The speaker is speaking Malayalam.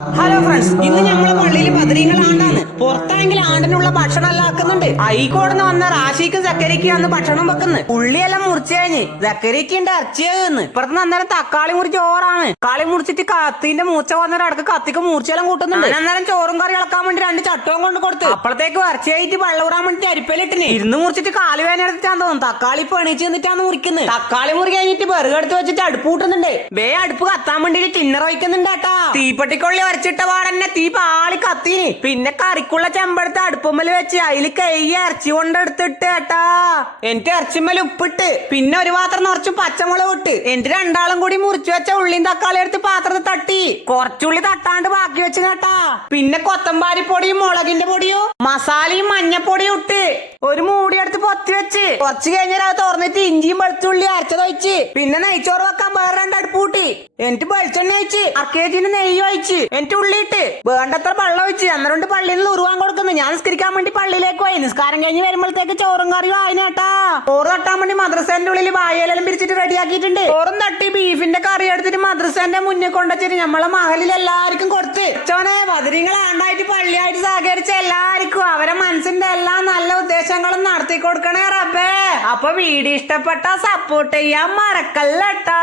ഹലോ ഫ്രണ്ട്സ്, ഇന്ന് ഞങ്ങളെ പള്ളിയിൽ ബദരീങ്ങൾ ആണ്ടാണ്. പുറത്താണെങ്കിൽ ആണ്ടിനുള്ള ഭക്ഷണം എല്ലാം ആക്കുന്നുണ്ട്. അയിക്കോടുന്ന് വന്ന റാഷിക്ക് സക്കരിക്ക് അന്ന് ഭക്ഷണം വെക്കുന്നു. ഉള്ളിയെല്ലാം മുറിച്ചു കഴിഞ്ഞ് സക്കരിക്കിന്റെ ഇറച്ചിയാകുന്നു. ഇപ്പുറത്ത് അന്നേരം തക്കാളി മുറിച്ച് ചോറാണ്. തക്കാളി മുറിച്ചിട്ട് കത്തിന്റെ മൂർച്ച വന്നൊരു അടക്ക് കത്തിക്ക് മൂർച്ചയെല്ലാം കൂട്ടുന്നുണ്ട്. അന്നേരം ചോറും കറി ഇളക്കാൻ വേണ്ടി 2 ചട്ടവും കൊണ്ട് കൊടുത്തു. അപ്പോഴത്തേക്ക് ഇറച്ചിയായിട്ട് വെള്ളൂറാൻ വേണ്ടി അരിപ്പലിട്ടിന് ഇരുന്ന് മുറിച്ചിട്ട് കാല് വേന എടുത്തിട്ടാന്ന് തോന്നുന്നു. തക്കാളി പണിച്ച് നിന്നിട്ടാണ് മുറിക്കുന്നത്. തക്കാളി മുറി കഴിഞ്ഞിട്ട് വെറുകെടുത്ത് വെച്ചിട്ട് അടുപ്പ് കൂട്ടുന്നുണ്ട്. വേ അടുപ്പ് കത്താൻ വേണ്ടിട്ട് ടിന്നർ വയ്ക്കുന്നുണ്ട് കേട്ടാ. തീപ്പെട്ടിക്കൊള്ളി വരച്ചിട്ട പാടന്നെ തീ പാളി കത്തിന്. പിന്നെ കറിക്കുള്ള ചെമ്പെടുത്ത് അടുപ്പമ്മല് വെച്ച് അതില് കൈയ്യ ഇറച്ചി കൊണ്ടെടുത്തിട്ട് കേട്ടാ. എനിക്ക് ഇറച്ചിമ്മല് ഉപ്പിട്ട് പിന്നെ ഒരു പാത്രം നിറച്ചും പച്ചമുളക് ഇട്ട് എന്റെ 2 കൂടി മുറിച്ചു വെച്ച ഉള്ളിയും തക്കാളി എടുത്ത് പാത്രത്തിൽ തട്ടി കുറച്ചുള്ളി തട്ടാണ്ട് ബാക്കി വെച്ച് കേട്ടാ. പിന്നെ കൊത്തമ്പാരി പൊടിയും മുളകിന്റെ പൊടിയോ മസാലയും മഞ്ഞപ്പൊടിയും ഇട്ട് ഒരു മൂടി എടുത്ത് പൊത്തി വെച്ച് കുറച്ച് കഴിഞ്ഞാൽ അത് തുറന്നിട്ട് ഇഞ്ചിയും വെളുത്തുള്ളി അരച്ചതൊഴിച്ച് പിന്നെ നെയ്ച്ചോറ് വെക്കാൻ വേറെ 2 അടുപ്പ് കൂട്ടി എന്നിട്ട് വെളിച്ചെണ്ണ ഒഴിച്ച് അർക്കേജിന് നെയ്യ് ഒഴിച്ച് എന്നിട്ട് ഉള്ളിയിട്ട് വേണ്ടത്ര വെള്ളം ഒഴിച്ച് അന്നേരം പള്ളിയിൽ നിന്ന് ഉരുവാൻ കൊടുക്കുന്നു. ഞാൻ നിസ്കരിക്കാൻ വേണ്ടി പള്ളിയിലേക്ക് പോയി. നിസ്കാരം കഴിഞ്ഞ് വരുമ്പോഴത്തേക്ക് ചോറും കറിയും ആയിനേട്ടാ. ചോറ് തട്ടാൻ വേണ്ടി മദ്രസേന്റെ ഉള്ളിൽ വായലെല്ലാം പിരിച്ചിട്ട് റെഡിയാക്കിയിട്ടുണ്ട്. ചോറും തട്ടി ബീഫിന്റെ കറി എടുത്തിട്ട് മദ്രസേന്റെ മുന്നിൽ കൊണ്ടുവച്ചിട്ട് നമ്മളെ മഹലിൽ എല്ലാവർക്കും കൊടുത്ത് ചോനെ ബദരീങ്ങളെ ആണ്ടായിട്ട് പള്ളിയായിട്ട് സഹകരിച്ച എല്ലാവർക്കും അവരെ മനസ്സിന്റെ എല്ലാ നല്ല ഉദ്ദേശങ്ങളും നടത്തി കൊടുക്കണേ റബ്ബേ. അപ്പൊ വീഡിയോ ഇഷ്ടപ്പെട്ട സപ്പോർട്ട് ചെയ്യാൻ മറക്കല്ലട്ടാ.